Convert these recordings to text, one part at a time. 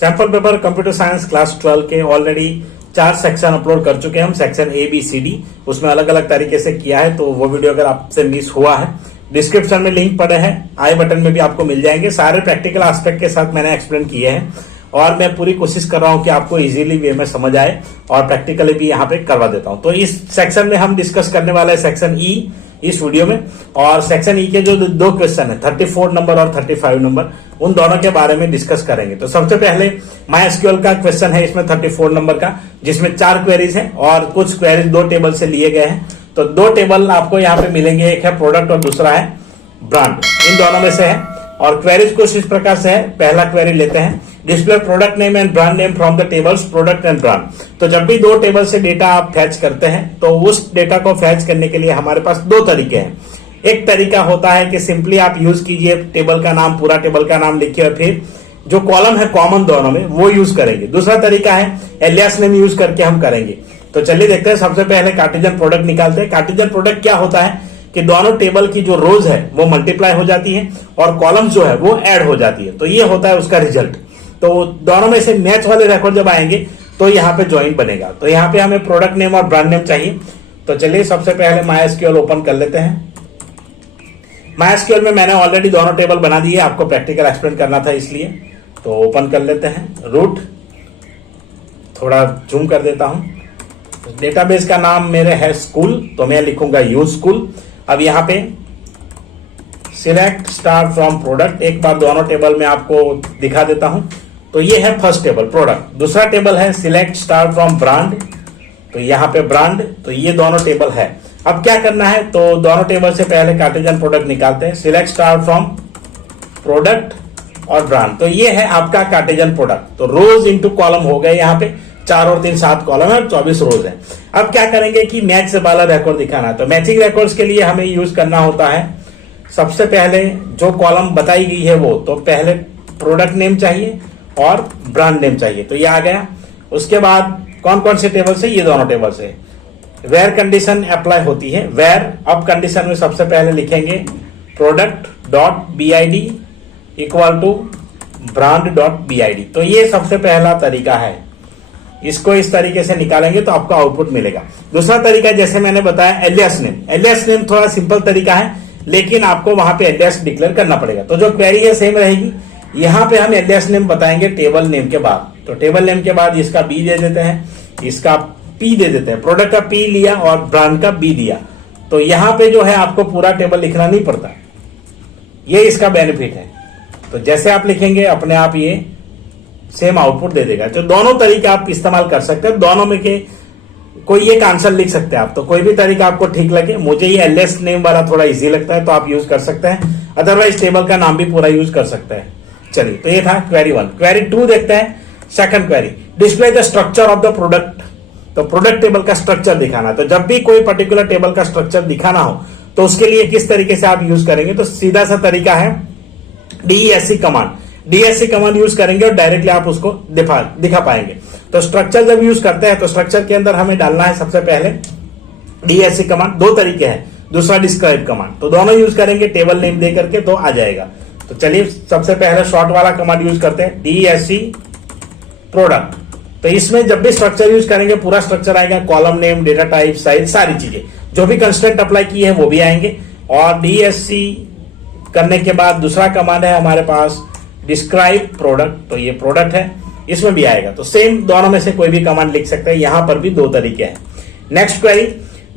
Sample paper computer science class 12 के already 4 section upload कर चुके हैं हम। सेक्शन ABCD उसमें अलग अलग तरीके से किया है, तो वो वीडियो अगर आपसे मिस हुआ है डिस्क्रिप्शन में लिंक पड़े हैं, आई बटन में भी आपको मिल जाएंगे। सारे प्रैक्टिकल एस्पेक्ट के साथ मैंने एक्सप्लेन किए हैं और मैं पूरी कोशिश कर रहा हूं कि आपको इजीली वे में समझ आए और प्रैक्टिकली भी यहाँ पे करवा देता हूं। तो इस सेक्शन में हम डिस्कस करने वाले हैं सेक्शन E इस वीडियो में, और सेक्शन E के जो 2 क्वेश्चन है 34 नंबर और 35 नंबर, उन दोनों के बारे में डिस्कस करेंगे। तो सबसे पहले MySQL का क्वेश्चन है इसमें 34 नंबर का, जिसमें 4 क्वेरीज हैं और कुछ क्वेरीज 2 टेबल से लिए गए हैं। तो 2 टेबल आपको यहाँ पे मिलेंगे, एक है प्रोडक्ट और दूसरा है ब्रांड, इन दोनों में से है। और क्वेरीज कुछ इस प्रकार से है। पहला क्वेरी लेते हैं, display product name and brand name from the tables product and brand. तो जब भी 2 टेबल से डेटा आप फैच करते हैं तो उस डेटा को फैच करने के लिए हमारे पास 2 तरीके हैं। एक तरीका होता है कि सिंपली आप यूज कीजिए टेबल का नाम, पूरा टेबल का नाम लिखिए और फिर जो कॉलम है कॉमन दोनों में वो यूज करेंगे। दूसरा तरीका है एलियास नेम यूज करके हम करेंगे। तो चलिए देखते हैं। सबसे पहले कार्टेशियन प्रोडक्ट निकालते हैं। कार्टेशियन प्रोडक्ट क्या होता है कि दोनों टेबल की जो रोज है वो मल्टीप्लाई हो जाती है और कॉलम्स जो है वो ऐड हो जाती है, तो ये होता है उसका रिजल्ट। तो दोनों में से मैच वाले रिकॉर्ड जब आएंगे तो यहाँ पे ज्वाइन बनेगा। तो यहाँ पे हमें प्रोडक्ट नेम और ब्रांड नेम चाहिए। तो चलिए सबसे पहले MySQL ओपन कर लेते हैं। MySQL में मैंने ऑलरेडी दोनों टेबल बना दिए, आपको प्रैक्टिकल एक्सप्लेन करना था इसलिए। तो ओपन कर लेते हैं। रूट थोड़ा जूम कर देता हूं। डेटाबेस का नाम मेरे है स्कूल, तो मैं लिखूंगा यूज स्कूल। अब यहाँ पे सिलेक्ट स्टार फ्रॉम प्रोडक्ट, एक बार दोनों टेबल में आपको दिखा देता हूं। तो ये है फर्स्ट टेबल प्रोडक्ट, दूसरा टेबल है सिलेक्ट स्टार फ्रॉम ब्रांड, तो यहाँ पे ब्रांड, तो ये दोनों टेबल है। अब क्या करना है, तो दोनों टेबल से पहले कार्टेशियन प्रोडक्ट निकालते हैं। सिलेक्ट स्टार फ्रॉम प्रोडक्ट और ब्रांड, तो ये है आपका कार्टेशियन प्रोडक्ट। तो रोज इंटू कॉलम हो गए, यहाँ पे 4 और 3 7 कॉलम है, 24 रोज है। अब क्या करेंगे कि मैच से वाला रिकॉर्ड दिखाना है। तो मैचिंग रिकॉर्ड्स के लिए हमें यूज करना होता है सबसे पहले जो कॉलम बताई गई है वो, तो पहले प्रोडक्ट नेम चाहिए और ब्रांड नेम चाहिए, तो ये आ गया। उसके बाद कौन कौन से टेबल से, ये दोनों टेबल से वेयर कंडीशन अप्लाई होती है। वेयर अब कंडीशन में सबसे पहले लिखेंगे product dot BID equal to brand dot BID। तो ये सबसे पहला तरीका है, इसको इस तरीके से निकालेंगे तो आपको आउटपुट मिलेगा। दूसरा तरीका जैसे मैंने बताया एलियास नेम। एलियास नेम थोड़ा सिंपल तरीका है, लेकिन आपको वहां पे एलियास डिक्लेयर करना पड़ेगा। तो जो क्वेरी है सेम रहेगी। यहाँ पे हम एलियास नेम बताएंगे टेबल नेम के बाद। तो टेबल नेम के बाद इसका B दे देते हैं, इसका P दे देते हैं। प्रोडक्ट का P लिया और ब्रांड का B दिया। तो यहाँ पे जो है आपको पूरा टेबल लिखना नहीं पड़ता, ये इसका बेनिफिट है। तो जैसे आप लिखेंगे अपने आप ये सेम आउटपुट दे देगा। तो दोनों तरीके आप इस्तेमाल कर सकते हैं, दोनों में के कोई एक आंसर लिख सकते हैं आप। तो कोई भी तरीका आपको ठीक लगे, मुझे ये एलियास नेम वाला थोड़ा इजी लगता है तो आप यूज कर सकते हैं, अदरवाइज टेबल का नाम भी पूरा यूज कर सकते हैं। चलिए, तो ये था क्वेरी 1। क्वेरी 2 देखते हैं। Second query, display the structure of the product. तो प्रोडक्ट टेबल का स्ट्रक्चर दिखाना। तो जब भी कोई पर्टिकुलर टेबल का स्ट्रक्चर दिखाना हो तो उसके लिए किस तरीके से आप यूज करेंगे, तो सीधा सा तरीका है DESC command. DESC command use करेंगे और डायरेक्टली आप उसको दिखा पाएंगे। तो स्ट्रक्चर जब यूज करते हैं तो स्ट्रक्चर के अंदर हमें डालना है सबसे पहले DESC कमांड। 2 तरीके हैं, दूसरा डिस्क्राइब कमांड, तो दोनों यूज करेंगे टेबल नेम दे करके तो आ जाएगा। तो चलिए सबसे पहले शॉर्ट वाला कमांड यूज करते हैं, DESC प्रोडक्ट। तो इसमें जब भी स्ट्रक्चर यूज करेंगे पूरा स्ट्रक्चर आएगा, column name, data type, size, सारी चीजें जो भी कंस्ट्रेंट अप्लाई की है वो भी आएंगे। और DESC करने के बाद दूसरा कमांड है हमारे पास डिस्क्राइब प्रोडक्ट, तो ये प्रोडक्ट है, इसमें भी आएगा। तो सेम दोनों में से कोई भी कमांड लिख सकते हैं, यहां पर भी 2 तरीके हैं। Next query,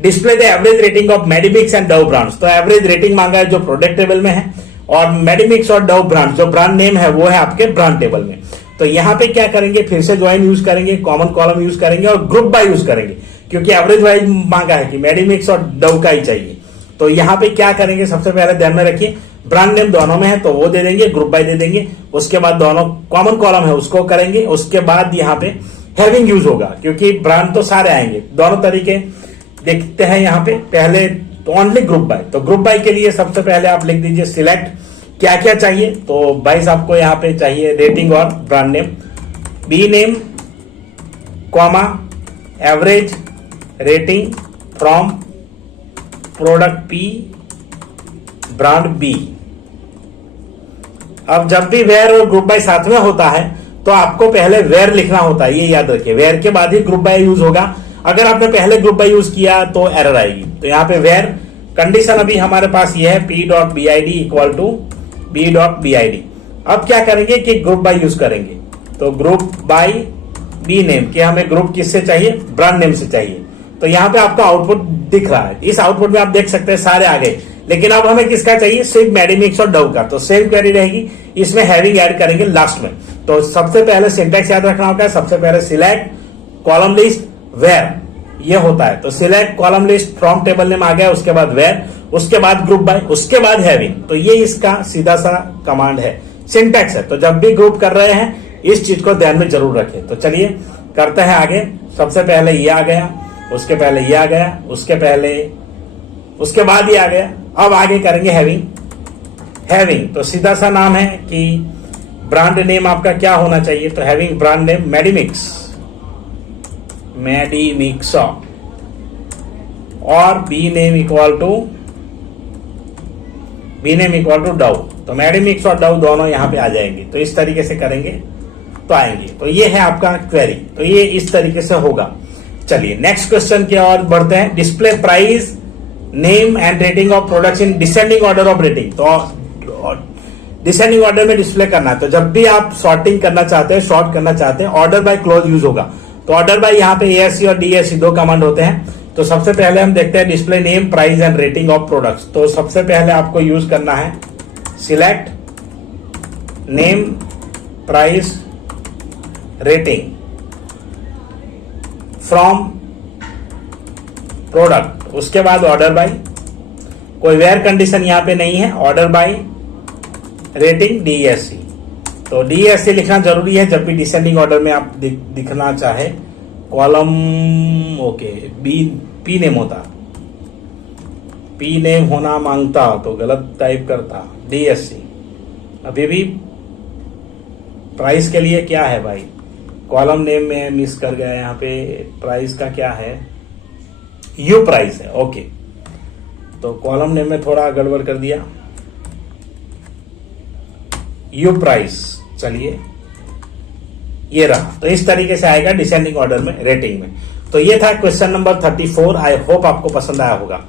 display the average rating of Medimix and Dove brands. तो एवरेज रेटिंग मांगा है जो प्रोडक्ट टेबल में है, और मेडिमिक्स और डव ब्रांड जो ब्रांड नेम है वो है आपके ब्रांड टेबल में। तो यहाँ पे क्या करेंगे, फिर से ज्वाइन यूज करेंगे, कॉमन कॉलम यूज करेंगे और ग्रुप बाय यूज करेंगे, क्योंकि एवरेज वाइज मांगा है कि मेडिमिक्स और डव का ही चाहिए। तो यहाँ पे क्या करेंगे, सबसे पहले ध्यान में रखिए ब्रांड नेम दोनों में है तो वो दे देंगे, ग्रुप बाय दे देंगे। उसके बाद दोनों कॉमन कॉलम है उसको करेंगे। उसके बाद यहाँ पे हैविंग यूज होगा, क्योंकि ब्रांड तो सारे आएंगे। दोनों तरीके देखते हैं यहाँ पे। पहले तो ओनली ग्रुप बाय, तो ग्रुप बाय के लिए सबसे पहले आप लिख दीजिए सिलेक्ट क्या क्या चाहिए। तो बाइस आपको यहाँ पे चाहिए रेटिंग और brand name, B name comma average rating from product P brand B। अब जब भी वेयर और ग्रुप बाय साथ में होता है तो आपको पहले वेयर लिखना होता है, ये याद रखिए। वेयर के बाद ही ग्रुप बाय यूज होगा। अगर आपने पहले ग्रुप बाय यूज किया तो एरर आएगी। तो यहाँ पे वेयर कंडीशन अभी हमारे पास ये है p.bid इक्वल टू b.bid। अब क्या करेंगे कि ग्रुप बाय यूज करेंगे। तो ग्रुप बाय बी नेम कि हमें ग्रुप किससे चाहिए, ब्रांड नेम से चाहिए। तो यहाँ पे आपका आउटपुट दिख रहा है, इस आउटपुट में आप देख सकते हैं सारे आ गए। लेकिन अब हमें किसका चाहिए, सिर्फ मेडिमिक्स और डव का। तो सेम क्वेरी रहेगी, इसमें हैविंग ऐड करेंगे लास्ट में। तो सबसे पहले सिंटैक्स याद रखना होगा, सबसे पहले सिलेक्ट कॉलम लिस्ट वेयर, ये होता है। तो select column list from table name आ गया, उसके बाद वेयर, उसके बाद ग्रुप बाय, उसके बाद हैविंग। तो ये इसका सीधा सा कमांड है, सिंटैक्स है। तो जब भी ग्रुप कर रहे हैं इस चीज को ध्यान में जरूर रखें। तो चलिए करते हैं आगे। सबसे पहले ये आ गया, उसके पहले ये आ गया, उसके बाद ये आ गया। अब आगे करेंगे हैविंग। तो सीधा सा नाम है कि ब्रांड नेम आपका क्या होना चाहिए। तो हैविंग ब्रांड नेम मेडिमिक्स और B name equal to Dove. तो मेडिमिक्स और डव दोनों यहां पे आ जाएंगे। तो इस तरीके से करेंगे तो आएंगे। तो ये है आपका क्वेरी। तो ये इस तरीके से होगा। चलिए नेक्स्ट क्वेश्चन की ओर बढ़ते हैं। Display price name and rating of products in descending order of rating. तो डिसेंडिंग ऑर्डर में डिस्प्ले करना है। तो जब भी आप सॉर्टिंग करना चाहते हैं, सॉर्ट करना चाहते हैं, ऑर्डर बाय क्लोज यूज होगा। तो ऑर्डर बाय यहाँ पे ASC और DSC दो कमांड होते हैं। तो सबसे पहले हम देखते हैं display name price and rating of products. तो सबसे पहले आपको यूज करना है select name price rating from product, उसके बाद ऑर्डर बाय। कोई वेयर कंडीशन यहां पे नहीं है, ऑर्डर बाय रेटिंग DSC। तो DSC लिखना जरूरी है जब भी डिसेंडिंग ऑर्डर में आप दिखना चाहे। कॉलम ओके, पी नेम होता, पी नेम होना मांगता तो गलत टाइप करता DSC। अभी भी प्राइस के लिए क्या है भाई, कॉलम नेम में मिस कर गया। यहाँ पे प्राइस का क्या है, यू प्राइस है। ओके, तो कॉलम नेम में थोड़ा गड़बड़ कर दिया, यू प्राइस। चलिए ये रहा। तो इस तरीके से आएगा डिसेंडिंग ऑर्डर में, रेटिंग में। तो ये था क्वेश्चन नंबर 34। आई होप आपको पसंद आया होगा।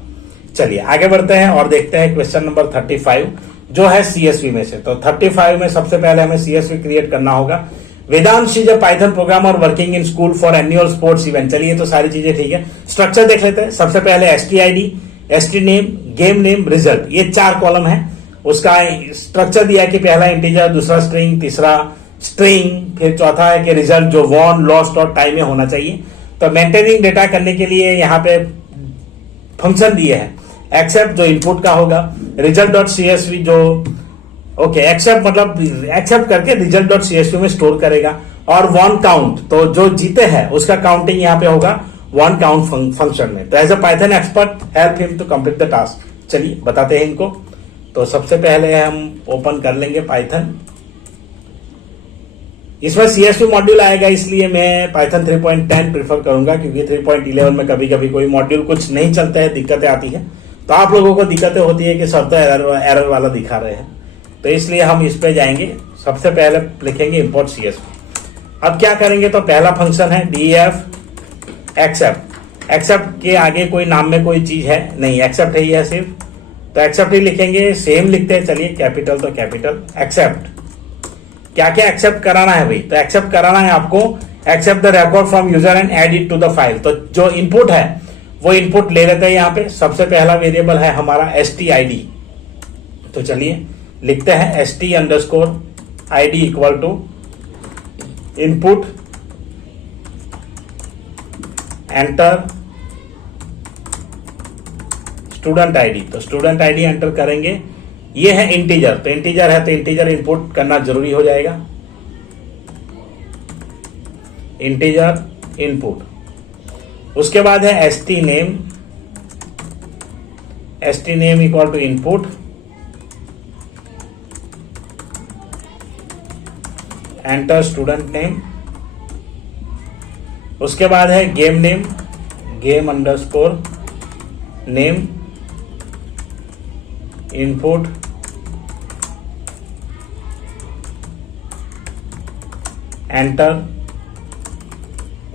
चलिए आगे बढ़ते हैं और देखते हैं क्वेश्चन नंबर 35 जो है CSV में से। तो 35 में सबसे पहले हमें CSV क्रिएट करना होगा। Vedansh is a Python programmer working in school for annual sports event. चलिए तो सारी चीजें ठीक है। स्ट्रक्चर देख लेते हैं। सबसे पहले STID, ST name, game name, result, ये 4 कॉलम है। उसका स्ट्रक्चर दिया कि पहला इंटीजर, दूसरा स्ट्रिंग, तीसरा स्ट्रिंग, फिर चौथा है कि रिजल्ट जो वॉन, लॉस्ट और टाइम में होना चाहिए। तो मेंटेनिंग डेटा करने के लिए यहाँ पे फंक्शन दिए हैं। एक्सेप्ट जो इनपुट का होगा, result.csv जो ओके एक्सेप्ट मतलब एक्सेप्ट करके result.csv में स्टोर करेगा। और वन काउंट, तो जो जीते हैं उसका काउंटिंग यहाँ पे होगा वन काउंट फंक्शन में। तो as a python expert help him to complete the task. चलिए बताते हैं इनको। तो सबसे पहले हम ओपन कर लेंगे पाइथन। इसमें CSV मॉड्यूल आएगा, इसलिए मैं पाइथन 3.10 प्रीफर करूंगा, क्योंकि 3.11 में कभी कभी कोई मॉड्यूल कुछ नहीं चलता है, दिक्कतें आती है। तो आप लोगों को दिक्कतें होती है कि सर तो एरर वाला दिखा रहे हैं। तो इसलिए हम इस पे जाएंगे। सबसे पहले लिखेंगे import CSV। अब क्या करेंगे, तो पहला फंक्शन है df एक्सेप्ट। एक्सेप्ट के आगे कोई नाम में कोई चीज है नहीं, एक्सेप्ट है ये सिर्फ। तो एक्सेप्ट ही लिखेंगे, सेम लिखते हैं। चलिए कैपिटल तो कैपिटल एक्सेप्ट। क्या क्या एक्सेप्ट कराना है भाई, तो एक्सेप्ट कराना है आपको accept the record from user and add it to the file. तो जो इनपुट है वो इनपुट ले लेते हैं। यहाँ पे सबसे पहला वेरिएबल है हमारा STID। तो चलिए लिखते हैं ST_ID equal to input enter student ID। तो स्टूडेंट ID एंटर करेंगे। ये है इंटीजर, तो इंटीजर है तो इंटीजर इनपुट करना जरूरी हो जाएगा। Integer input. उसके बाद है ST name equal to input enter student name. उसके बाद है game name, game underscore name input enter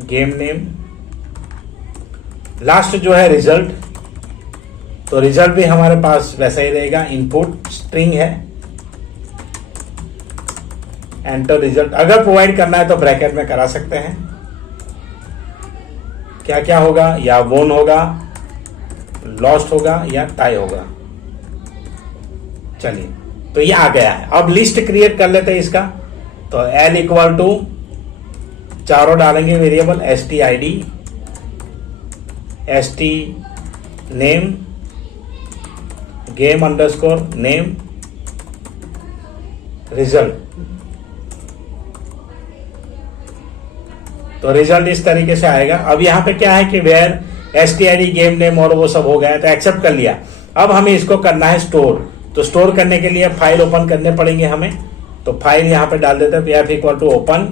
game name, last जो है रिजल्ट, तो रिजल्ट भी हमारे पास वैसा ही रहेगा, इनपुट स्ट्रिंग है, एंटर रिजल्ट। अगर प्रोवाइड करना है तो ब्रैकेट में करा सकते हैं। क्या क्या होगा, या वोन होगा, लॉस्ट होगा, या टाई होगा। चलिए, तो ये आ गया है। अब लिस्ट क्रिएट कर लेते हैं इसका। तो एल इक्वल टू चारों डालेंगे variable, stid, st name, game underscore name, result. तो रिजल्ट इस तरीके से आएगा। अब यहां पे क्या है कि वेयर stid गेम नेम और वो सब हो गया, तो एक्सेप्ट कर लिया। अब हमें इसको करना है स्टोर। तो स्टोर करने के लिए फाइल ओपन करने पड़ेंगे हमें। तो फाइल यहां पे डाल देते हैं, pf equal to open.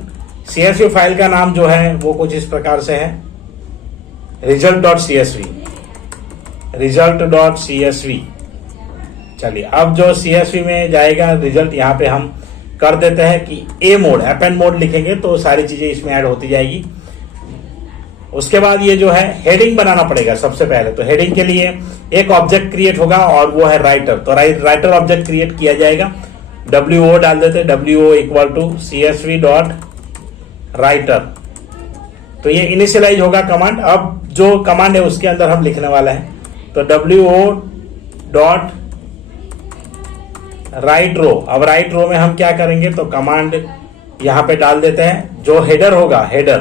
CSV file का नाम जो है वो कुछ इस प्रकार से है, result.csv, result.csv। चलिए, अब जो CSV में जाएगा रिजल्ट, यहां पे हम कर देते हैं कि ए मोड, अपेंड मोड लिखेंगे तो सारी चीजें इसमें ऐड होती जाएगी। उसके बाद ये जो है हेडिंग बनाना पड़ेगा सबसे पहले। तो हेडिंग के लिए एक ऑब्जेक्ट क्रिएट होगा और वो है राइटर। तो राइटर ऑब्जेक्ट क्रिएट किया जाएगा, wo डाल देते हैं, wo equal to csv dot writer. तो ये इनिशियलाइज होगा कमांड। अब जो कमांड है उसके अंदर हम लिखने वाला है। तो wo डॉट राइट रो। अब राइट रो में हम क्या करेंगे, तो कमांड यहां पे डाल देते हैं। जो हेडर होगा, हेडर,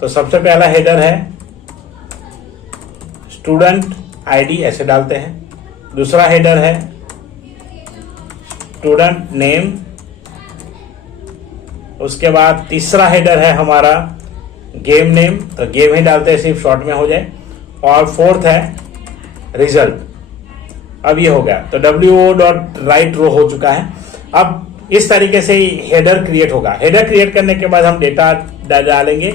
तो सबसे पहला हेडर है स्टूडेंट आईडी, ऐसे डालते हैं। दूसरा हेडर है स्टूडेंट नेम। उसके बाद तीसरा हेडर है हमारा गेम नेम, तो गेम ही डालते हैं, सिर्फ शॉर्ट में हो जाए। और फोर्थ है रिजल्ट। अब ये हो गया। तो wo डॉट राइट रो हो चुका है। अब इस तरीके से हेडर क्रिएट होगा। हेडर क्रिएट करने के बाद हम डेटा डालेंगे।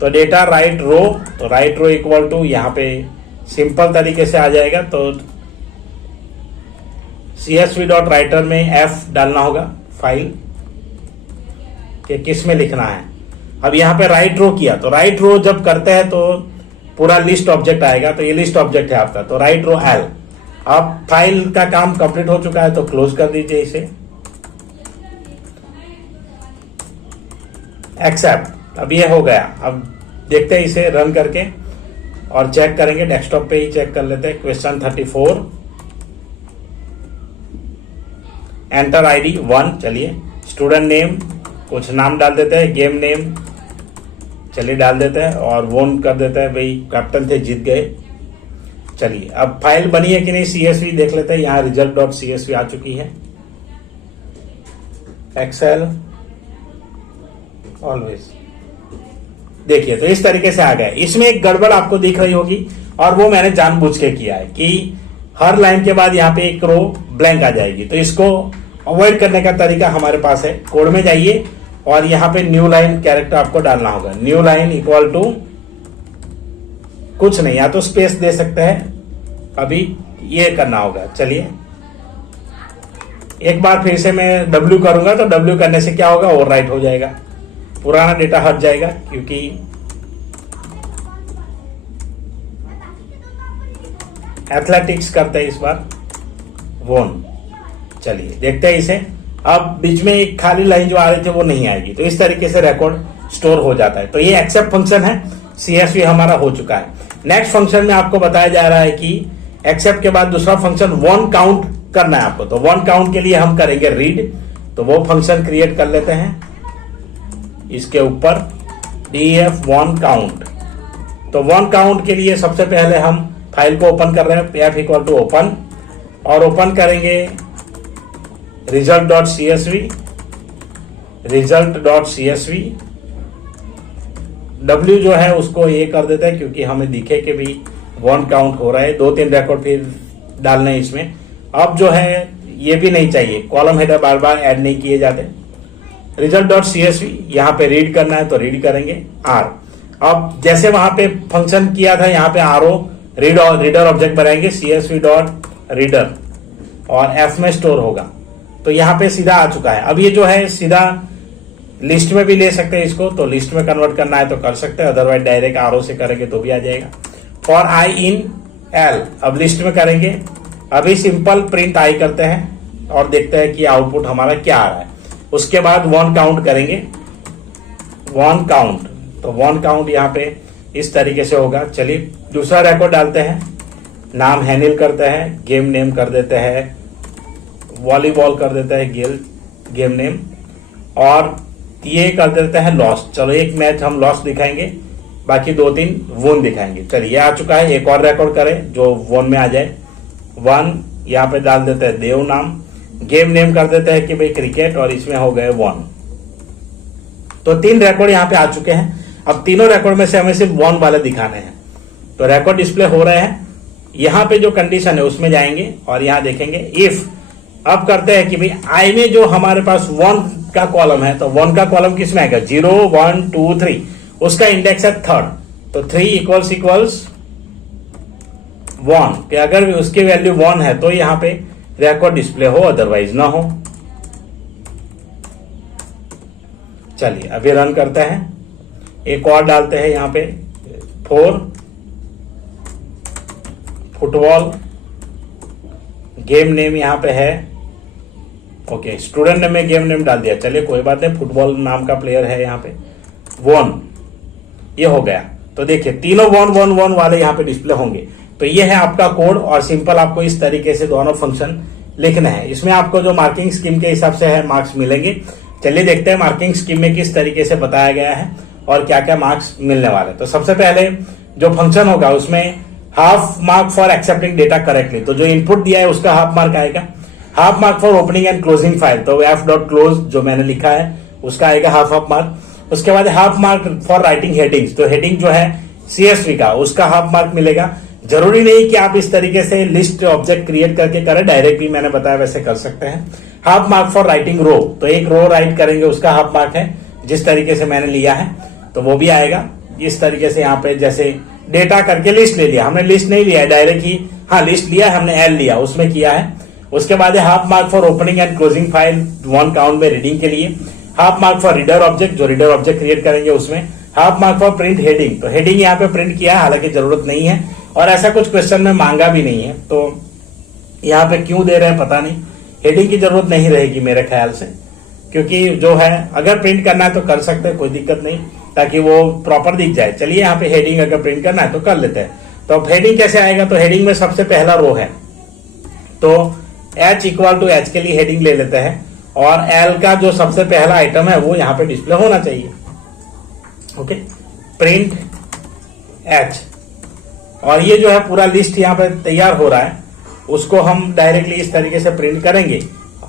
तो डेटा राइट रो, तो राइट रो इक्वल टू, यहाँ पे सिंपल तरीके से आ जाएगा। तो csv डॉट राइटर में f डालना होगा फाइल कि किस में लिखना है। अब यहाँ पे राइट रो किया, तो राइट रो जब करते हैं तो पूरा लिस्ट ऑब्जेक्ट आएगा। तो ये लिस्ट ऑब्जेक्ट है आपका, तो राइट रो एल। अब फाइल का काम कंप्लीट हो चुका है, तो क्लोज कर दीजिए इसे। एक्सेप्ट। अब ये हो गया। अब देखते हैं इसे रन करके और चेक करेंगे। डेस्कटॉप पे ही चेक कर लेते हैं। Question 34, enter ID 1। चलिए, स्टूडेंट नेम कुछ नाम डाल देते हैं, गेम नेम चलिए डाल देते हैं, और वोन कर देते हैं, भाई कैप्टन थे जीत गए। चलिए, अब फाइल बनी है कि नहीं CSV देख लेते हैं। यहाँ result.csv आ चुकी है। एक्सेल ऑलवेज, देखिए, तो इस तरीके से आ गया। इसमें एक गड़बड़ आपको दिख रही होगी, और वो मैंने जानबूझ के किया है कि हर लाइन के बाद यहाँ पे एक रो ब्लैंक आ जाएगी। तो इसको अवॉइड करने का तरीका हमारे पास है। कोड में जाइए और यहाँ पे न्यू लाइन कैरेक्टर आपको डालना होगा। न्यू लाइन इक्वल टू कुछ नहीं, या तो स्पेस दे सकते हैं, अभी ये करना होगा। चलिए, एक बार फिर से मैं W करूंगा, तो W करने से क्या होगा, ओवर राइट हो जाएगा, पुराना डेटा हट जाएगा। क्योंकि एथलेटिक्स करते हैं इस बार, वोन। चलिए, देखते हैं इसे। अब बीच में एक खाली लाइन जो आ रही थी वो नहीं आएगी। तो इस तरीके से रिकॉर्ड स्टोर हो जाता है। तो ये एक्सेप्ट फंक्शन है, CSV हमारा हो चुका है। नेक्स्ट फंक्शन में आपको बताया जा रहा है कि एक्सेप्ट के बाद दूसरा फंक्शन वन काउंट करना है आपको। तो वन काउंट के लिए हम करेंगे रीड। तो वो फंक्शन क्रिएट कर लेते हैं इसके ऊपर, def वन काउंट। तो वन काउंट के लिए सबसे पहले हम फाइल को ओपन कर रहे हैं, pf इक्वल टू ओपन, और ओपन करेंगे result.csv, result.csv। W जो है उसको ये कर देते हैं, क्योंकि हमें दिखे कि भी वन काउंट हो रहा है। 2-3 रिकॉर्ड फिर डालने इसमें। अब जो है ये भी नहीं चाहिए, कॉलम हेडर बार बार ऐड नहीं किए जाते। result.csv यहाँ पे रीड करना है, तो रीड करेंगे R। अब जैसे वहां पे फंक्शन किया था, यहाँ पे RO रीडर ऑब्जेक्ट बनाएंगे, csv डॉट रीडर, और F में स्टोर होगा। तो यहाँ पे सीधा आ चुका है। अब ये जो है सीधा लिस्ट में भी ले सकते हैं इसको, तो लिस्ट में कन्वर्ट करना है तो कर सकते हैं, अदरवाइज डायरेक्ट आरओ से करेंगे तो भी आ जाएगा। फॉर आई इन एल, अब लिस्ट में करेंगे, अभी सिंपल प्रिंट आई करते हैं और देखते हैं कि आउटपुट हमारा क्या आ रहा है। उसके बाद वन काउंट करेंगे, वन काउंट, तो वन काउंट यहाँ पे इस तरीके से होगा। चलिए दूसरा रिकॉर्ड डालते हैं, नाम हैंडल करते हैं, गेम नेम कर देते हैं वॉलीबॉल कर देते हैं गेम नेम, और ये कर देते हैं लॉस्ट। चलो एक मैच हम लॉस्ट दिखाएंगे, बाकी 2-3 वन दिखाएंगे। चलिए आ चुका है, एक और रिकॉर्ड करें जो वन में आ जाए। वन यहाँ पे डाल देते हैं देव नाम, गेम नेम कर देते हैं कि भाई क्रिकेट, और इसमें हो गए वन। तो 3 रिकॉर्ड यहाँ पे आ चुके हैं। अब तीनों रिकॉर्ड में से हमें सिर्फ वन वाले दिखाने हैं, तो रिकॉर्ड डिस्प्ले हो रहे हैं। यहाँ पे जो कंडीशन है उसमें जाएंगे और यहाँ देखेंगे इफ। अब करते हैं कि भाई आई में जो हमारे पास वन का कॉलम है, तो वन का कॉलम किसमें आएगा, 0 1 2 3, उसका इंडेक्स है 3rd, तो 3 इक्वल्स 1, कि अगर उसकी वैल्यू 1 है तो यहाँ पे रिकॉर्ड डिस्प्ले हो, अदरवाइज ना हो। चलिए अभी रन करते हैं, एक और डालते हैं यहाँ पे 4 फुटबॉल, गेम नेम यहाँ पे है, ओके स्टूडेंट ने मैं गेम नेम डाल दिया, चलिए कोई बात नहीं, फुटबॉल नाम का प्लेयर है यहाँ पे, 1, ये हो गया। तो देखिए तीनों 1 1 1 वाले यहाँ पे डिस्प्ले होंगे। तो ये है आपका कोड, और सिंपल आपको इस तरीके से दोनों फंक्शन लिखना है। इसमें आपको जो मार्किंग स्कीम के हिसाब से है मार्क्स मिलेंगे। चलिए देखते हैं मार्किंग स्कीम में किस तरीके से बताया गया है और क्या क्या मार्क्स मिलने वाले। तो सबसे पहले जो फंक्शन होगा उसमें half mark for accepting data correctly, तो जो इनपुट दिया है उसका हाफ मार्क आएगा। Half mark for opening and closing file, तो f.close जो मैंने लिखा है उसका आएगा हाफ मार्क। उसके बाद half mark for writing headings, तो हेडिंग जो है CSV का उसका हाफ मार्क मिलेगा। जरूरी नहीं कि आप इस तरीके से लिस्ट ऑब्जेक्ट क्रिएट करके करें, डायरेक्ट भी मैंने बताया वैसे कर सकते हैं। हाफ मार्क फॉर राइटिंग रो, तो एक रो राइट करेंगे उसका हाफ मार्क है, जिस तरीके से मैंने लिया है तो वो भी आएगा। इस तरीके से यहाँ पे जैसे डेटा करके लिस्ट ले लिया, हमने लिस्ट नहीं लिया है डायरेक्ट ही, हाँ लिस्ट लिया हमने, एल लिया उसमें किया है। उसके बाद half mark for opening and closing file 1 count में रीडिंग के लिए। Half mark for reader object, जो रीडर ऑब्जेक्ट क्रिएट करेंगे उसमें। Half mark for print heading, तो हेडिंग यहाँ पे प्रिंट किया है, हालांकि जरूरत नहीं है और ऐसा कुछ क्वेश्चन में मांगा भी नहीं है, तो यहाँ पे क्यों दे रहे हैं पता नहीं। हेडिंग की जरूरत नहीं रहेगी मेरे ख्याल से, क्योंकि जो है अगर प्रिंट करना है तो कर सकते हैं, कोई दिक्कत नहीं, ताकि वो प्रॉपर दिख जाए। चलिए यहाँ पे हेडिंग अगर प्रिंट करना है तो कर लेते हैं। तो अब हेडिंग कैसे आएगा, तो हेडिंग में सबसे पहला रो है, तो H इक्वल टू H के लिए हेडिंग ले लेते हैं, और L का जो सबसे पहला आइटम है वो यहाँ पे डिस्प्ले होना चाहिए। ओके, प्रिंट H, और ये जो है पूरा लिस्ट यहाँ पे तैयार हो रहा है, उसको हम डायरेक्टली इस तरीके से प्रिंट करेंगे।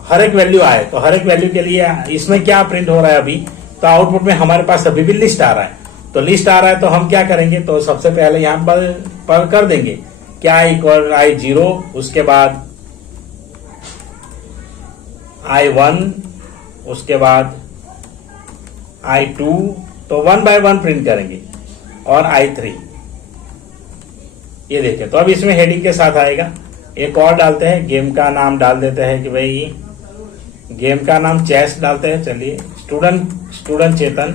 हर एक वैल्यू आए, तो हर एक वैल्यू के लिए इसमें क्या प्रिंट हो रहा है अभी, तो आउटपुट में हमारे पास अभी भी लिस्ट आ रहा है। तो लिस्ट आ रहा है तो हम क्या करेंगे, तो सबसे पहले यहाँ पर कर देंगे क्या इक्वल I0, उसके बाद I1, उसके बाद I2, तो 1 by 1 प्रिंट करेंगे, और I3। ये देखिए, तो अब इसमें हेडिंग के साथ आएगा। एक और डालते हैं, गेम का नाम डाल देते हैं कि भाई गेम का नाम चेस डालते हैं। चलिए स्टूडेंट चेतन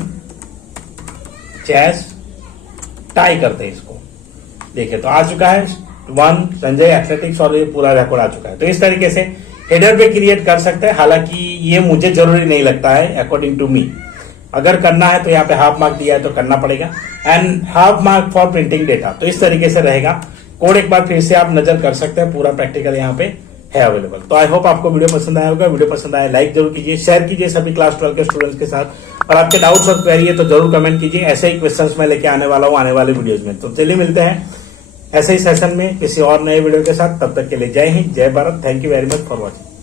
चेस, टाई करते हैं इसको। देखिए तो आ चुका है 1 संजय एथलेटिक्स, और ये पूरा रिकॉर्ड आ चुका है। तो इस तरीके से हेडर पे क्रिएट कर सकते हैं, हालांकि ये मुझे जरूरी नहीं लगता है अकॉर्डिंग टू मी। अगर करना है तो यहाँ पे हाफ मार्क दिया है तो करना पड़ेगा, and half mark for printing data, तो इस तरीके से रहेगा। कोड एक बार फिर से आप नजर कर सकते हैं, पूरा प्रैक्टिकल यहाँ पे है अवेलेबल। तो आई होप आपको वीडियो पसंद आया होगा। वीडियो पसंद आया लाइक जरूर कीजिए, शेयर कीजिए सभी क्लास 12 के स्टूडेंट्स के साथ, और आपके डाउट्स और क्वेरी है तो जरूर कमेंट कीजिए। ऐसे ही क्वेश्चंस मैं लेके आने वाला हूँ आने वाले वीडियोज में। तो चलिए मिलते हैं ऐसे ही सेशन में किसी और नए वीडियो के साथ, तब तक के लिए जय हिंद, जय Bharat. Thank you very much for watching.